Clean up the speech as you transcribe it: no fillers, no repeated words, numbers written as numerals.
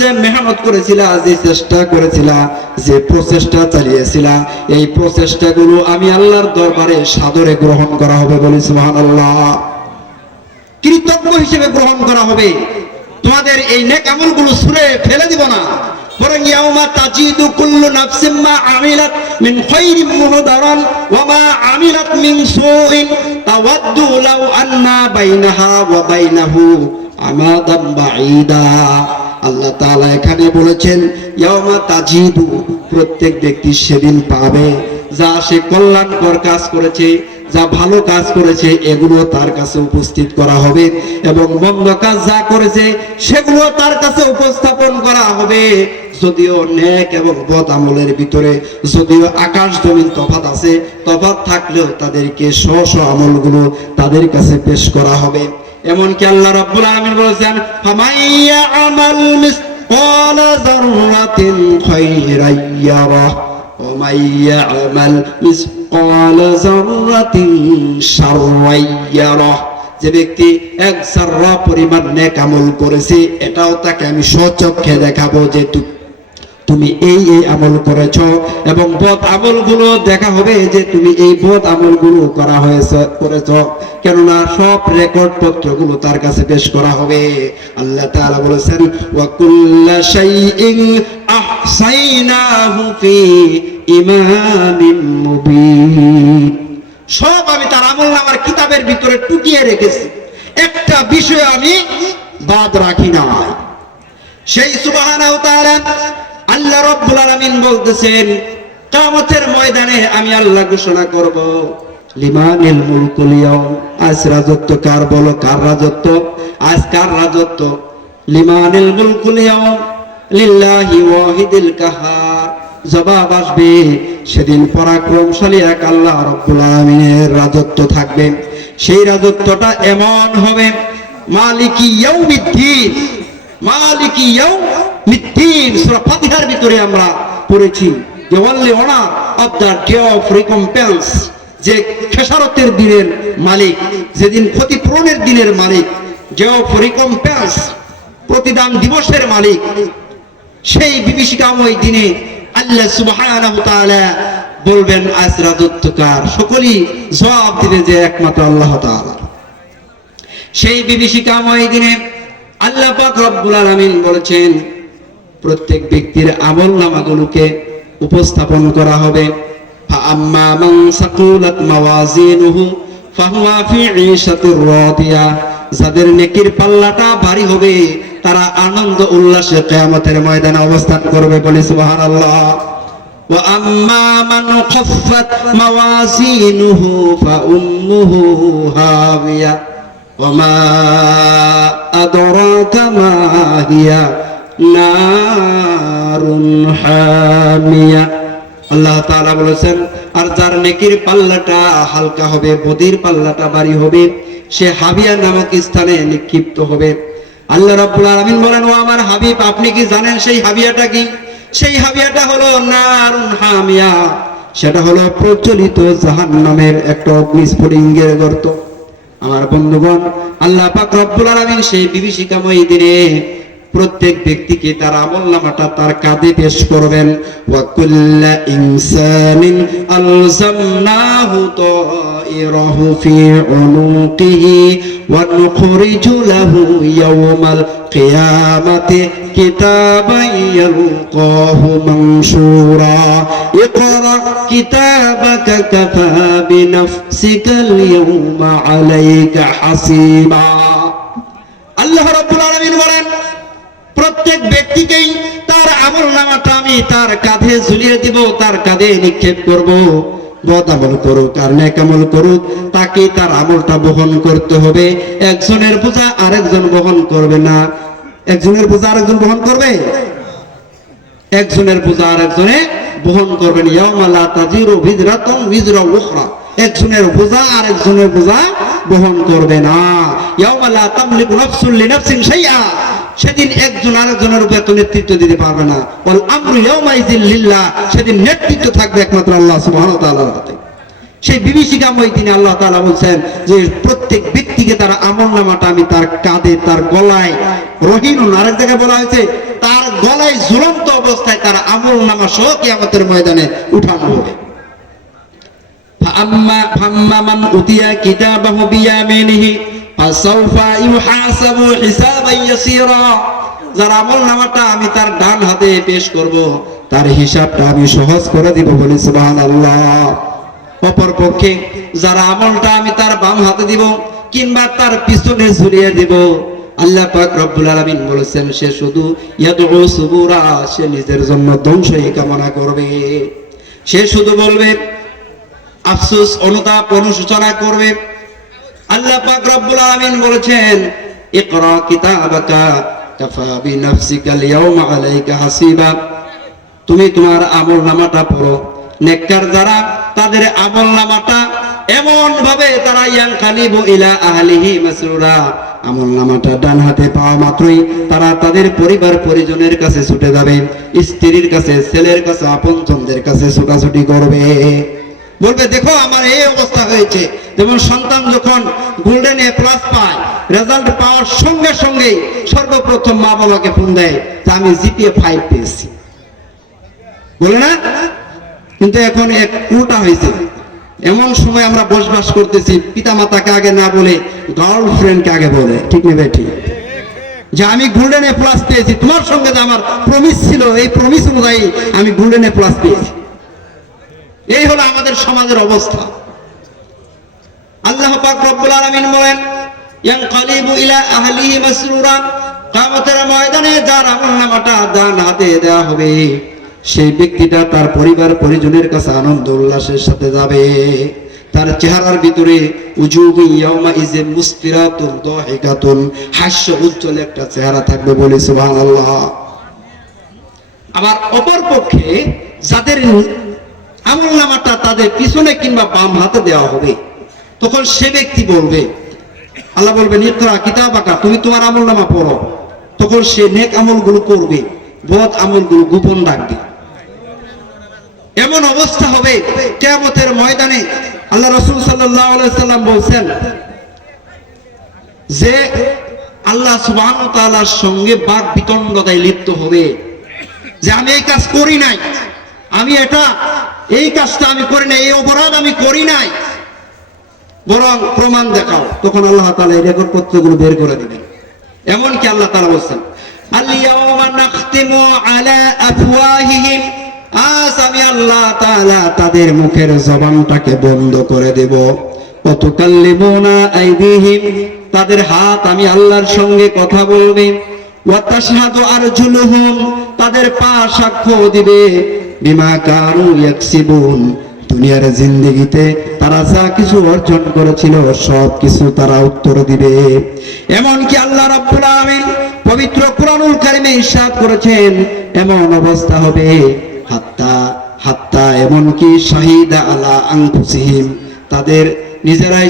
যে মেহনত করেছিলা, যে চেষ্টা করেছিলা, যে প্রচেষ্টা চালিয়েছিলা, এই প্রচেষ্টাগুলো আমি আল্লাহর দরবারে সাদরে গ্রহণ করা হবে। বলি সুবহানাল্লাহ। কৃতজ্ঞ হিসেবে গ্রহণ করা হবে। তোমাদের এই নেক আমলগুলো ছুঁড়ে ফেলে দিব না, বরং ইয়াউমা তাজিদু কুল্লু নাফসিম মা আমিলাত মিন খায়রিন মুহদারান ওয়া মা আমিলাত মিন সুইন তাওয়াদ্দু লাউ আন্না বাইনাহা ওয়া বাইনাহু আমাদাম বাঈদা। আল্লাহ তাআলা এখানে বলেছেন ইয়াউমা তাজিদু, প্রত্যেক ব্যক্তি সেদিন পাবে যা সে কল্যাণকর কাজ করেছে, যা ভালো কাজ করেছে এগুলো তার কাছে উপস্থিত করা হবে, এবং মন্দ কাজ যা করেছে সেগুলো তার কাছে উপস্থাপন করা হবে। যদিও নেক এবং বদ আমলের ভিতরে যদিও আকাশ জমিন তফাৎ আছে, তফাৎ থাকলেও তাদেরকে স্ব আমলগুলো তাদের কাছে পেশ করা হবে। এমনকি আল্লাহ রাব্বুল আলামিন বলেছেন ফামাইয়া আমাল মিসকালা যাররাতিন খায়রান ইয়ারাহ ওয়া মাইয়া আমাল মিসকালা যাররাতিন শাররান ইয়ারাহ। যে ব্যক্তি এক যাররা পরিমাণ নেক আমল করেছে, এটাও তাকে আমি স্বচক্ষে দেখাবো যে তুমি এই এই আমল করেছো, এবং বদ আমলগুলো দেখা হবে যে তুমি এই বদ আমলগুলো করেছো, কেননা সব রেকর্ড পত্রগুলো তার কাছে পেশ করা হবে। আল্লাহ তাআলা বলেছেন ওয়া কুল্লা শাইইন আহসাইনাহু ফি ইমামিন মুবিন। সব আমি তার আমলনামার কিতাবের ভিতরে টুকিয়ে রেখেছি, একটা বিষয় আমি বাদ রাখি না। সেই সুবহানাহু ওয়া তাআলা আল্লাহ রাব্বুল আলামিন বলতেছেন কিয়ামতের ময়দানে আমি আল্লাহ ঘোষণা করব লিমানিল মুলকুল ইয়াউম। আজ রাজত্ব কার? বলো কার রাজত্ব? আজ কার রাজত্ব? লিমানিল মুলকুল ইয়াউম লিল্লাহি ওয়াহিদিল কাহার। জবাব আসবে সেদিন পরাক্রমশালী এক আল্লাহ রাব্বুল আলামিনের রাজত্ব থাকবে। সেই রাজত্বটা এমন হবে মালিকি ইয়াউমিদ্দিন, মালিকি ইয়াউমিদ্দিন। সূরা ফাতিহার ভিতরে আমরা পড়েছি যে only honour of the day of রিকম্পেন্স, যে খেসারতের দিনের মালিক, যেদিন ক্ষতিপূরণের দিনের মালিক, ডে অফ রিকম্পেন্স, প্রতিদান দিবসের মালিক। সেই বিভীষিকাময় দিনে আল্লাহ সুবহানাহু ওয়া তাআলা বলবেন আজ রাজত্ব কার? সকলেই জবাব দিবে যে একমাত্র আল্লাহ তাআলা। সেই বিভীষিকাময় দিনে আল্লাহ পাক রব্বুল আলামিন বলেছেন প্রত্যেক ব্যক্তির আমলনামাগুলোকে উপস্থাপন করা হবে। ফাআম্মা মান সাকুলাত মাওয়াজিনুহু ফাহুয়া ফি ঈশাতির রাদিয়া। যাদের নেকির পাল্লাটা ভারী হবে তারা আনন্দ উল্লাসে কিয়ামতের ময়দানে অবস্থান করবে। বলি সুবহানাল্লাহ। ওয়া আম্মা মান খাফফাত মাওয়াজিনুহু ফাউম্মুহু হাবিয়া ওয়া মা আদরাকা মা হিয়া নারুন হামিয়া। আল্লাহ তাআলা বলেছেন আর যার নেকির পাল্লাটা হালকা হবে, বদির পাল্লাটা ভারী হবে, সে হাবিয়া নামক স্থানে নিক্ষিপ্ত হবে। আল্লাহ রাব্বুল আলামিন বলেন ও আমার হাবিব, আপনি কি জানেন সেই হাবিয়াটা কি? সেই হাবিয়াটা হলো নারুন হামিয়া, সেটা হলো প্রচলিত জাহান্নামের একটা অগ্নিস্ফুলিঙ্গের গর্ত। আমার বন্ধুগণ, আল্লাহ পাক রব্বুল আলামিন সেই বিভীষিকাময় দিনে প্রত্যেক ব্যক্তিকে তার আমলনামাটা তার কাঁধে পেশ করবেন। ওয়া কুল্লা ইনসানিন আলজামনাহু তাইরাহু ফি উনুকিহি ওয়া নুখরিজু লাহু ইয়াওমাল কিয়ামাতি কিতাবান ইয়ালকাহু মানশুরা। ইকরা কিতাবাকা কাফা বিনাফসিকাল ইয়াওমা আলাইকা হাসিবা। আল্লাহ রাব্বুল আলামিন বলেন প্রত্যেক ব্যক্তিকেই তার আমলনামাটা আমি তার কাঁধে ঝুলিয়ে দিব, তার কাঁধে নিক্ষেপ করব। বদ আমল করুক আর নেক আমল করুক, তাকে তার আমলটা বহন করতে হবে। একজনের বোঝা আরেকজন বহন করবে না। একজনের বোঝা আরেকজন বহন করবে? একজনের বোঝা আরেকজনে বহন করবেন। ইয়াউমা লা তাজিরু বিজরাতুন বিজরা উখরা। একজনের বোঝা আরেকজনের বোঝা বহন করবে না। ইয়াউমা লা তামলিকু নাফসুন লিনাফসিন শাইআ। সেদিন একজন আরেকজনের উপর এত নেতৃত্ব দিতে পারবে না। ওয়াল আমরু ইয়াউমাইযিন লিল্লাহ। সেদিন নেতৃত্ব থাকবে একমাত্র আল্লাহ সুবহানাহু ওয়া তাআলার হাতে। সেই বিভীষিকাময় দিনে আল্লাহ তাআলা বলছেন যে প্রত্যেক ব্যক্তিকে তার আমলনামাটা আমি তার কাঁধে, তার গলায়, রহিনুন, আরেক জায়গায় বলা হয়েছে তার গলায় ঝুলন্ত অবস্থায় তার আমলনামা সহ কিয়ামতের ময়দানে উঠানো হবে। ফাম্মা মান উতিয়া কিতাবাহু বিয়ামিনিহি ফাসাউফা ইউহাসাবু হিসাবান ইয়াসীরা। যার আমলনামাটা আমি তার ডান হাতে পেশ করব, তার হিসাবটা আমি সহজ করে দিব, বলি সুবহানাল্লাহ। অপরপক্ষে যার আমলটা আমি তার বাম হাতে দিব কিংবা তার পিছনে ঝুলিয়ে দিব, আল্লাহ পাক রব্বুল আলামিন বলেছেন সে শুধু ইয়াদউ সুবুরা, সে নিজের জন্য ধ্বংসই কামনা করবে। সে শুধু বলবে, আফসোস, অনুতাপ, অনুশোচনা করবে। আল্লাহ পাক রব্বুল আলামিন বলেছেন ইকরা কিতাবাকা কাফা বিনাফসিকাল ইয়াওমা আলাইকা হাসিবা। তুমি তোমার আমলনামাটা পড়ো। নেককার যারা, তাদের আমলনামাটা এমন ভাবে তারা ইয়ানকালিবু ইলা আহলিহি মাসরুরা, আমলনামাটা ডান হাতে পাওয়া মাত্রই তারা তাদের পরিবার পরিজনের কাছে ছুটে যাবে, স্ত্রীর কাছে, ছেলের কাছে, আপনজনদের কাছে ছুটাছুটি করবে, বলবে দেখো আমার এই অবস্থা হয়েছে। যেমন সন্তান যখন গোল্ডেন এ প্লাস পায়, রেজাল্ট পাওয়ার সঙ্গে সঙ্গেই সর্বপ্রথম মা বাবাকে ফোন দেয় যে আমি জিপিএ 5 পেয়েছি, বলে না? কিন্তু এখন এক উল্টা হয়েছে। এমন সময় আমরা বসবাস করতেছি, পিতা মাতাকে আগে না বলে গার্লফ্রেন্ডকে আগে বলে, ঠিক নেবে ঠিক, যে আমি গোল্ডেন এ প্লাস পেয়েছি, তোমার সঙ্গে যে আমার প্রমিস ছিল, এই প্রমিস অনুযায়ী আমি গোল্ডেন এ প্লাস পেয়েছি। এই হলো আমাদের সমাজের অবস্থা। আল্লাহ পাক রব্বুল আলামিন বলেন ইয়ানকালিবু ইলা আহলিহি মাসরুরা, কিয়ামতের ময়দানে যার আমলনামাটা ডান হাতে দেওয়া হবে, সেই ব্যক্তিটা তার পরিবার পরিজনের কাছে আনন্দ উল্লাসের সাথে যাবে। তার চেহারার ভিতরে উজুবু ইয়াউমা ইযিন মুসফিরাতুন দাহিকাতুন, হাস্য উজ্জ্বল একটা চেহারা থাকবে, বলি সুবহানাল্লাহ। আবার অপর পক্ষে যাদের আমলনামাটা তাদের পিছনে কিংবা বাম হাতে দেওয়া হবে, তখন সে ব্যক্তি বলবে, আল্লাহ বলবেন ইকরা কিতাবাকা, তুমি তোমার আমলনামা পড়ো। তখন সে নেক আমলগুলো করবে, বদ আমলগুলো গোপন রাখবে। এমন অবস্থা হবে কিয়ামতের ময়দানে। আল্লাহ রাসূল সাল্লাল্লাহু আলাইহি সাল্লাম বলেন যে আল্লাহ সুবহানাহু ওয়া তাআলার সঙ্গে বাক বিতণ্ডায় লিপ্ত হবে, যে আমি এই কাজ করি নাই, আমি এই কাজটা আমি করি নাই, এই অপরাধ আমি করি নাই, বরং প্রমাণ দেখাও। তখন আল্লাহ তাআলা এই রেকর্ড পত্রগুলো বের করে দিবেন। এমনকি আল্লাহ তাআলা বলেন আল-ইয়াওমা নাখতিমু আলা আফওয়াহিহিম, আজ আমি আল্লাহ তাআলা তাদের মুখের জবানটাকে বন্ধ করে দেব। ওয়া তুকাল্লিমুনা আইদিহিম, তাদের হাত আমি আল্লাহর সঙ্গে কথা বলবে। ওয়া তাশহাদু আরজুলুহুম, তাদের পা সাক্ষ্য দিবে। বিমা কানু ইয়াকসিবুন, দুনিয়ার জিন্দেগিতে তারা যা কিছু অর্জন করেছিল সব কিছু তারা উত্তর দিবে। এমনকি আল্লাহ রাব্বুল আলামিন পবিত্র কুরআনুল কারীমে ইরশাদ করেছেন এমন অবস্থা হবে হাত্তা এমনকি শাহিদা আলা আনফুসিহিম, তাদের নিজেরাই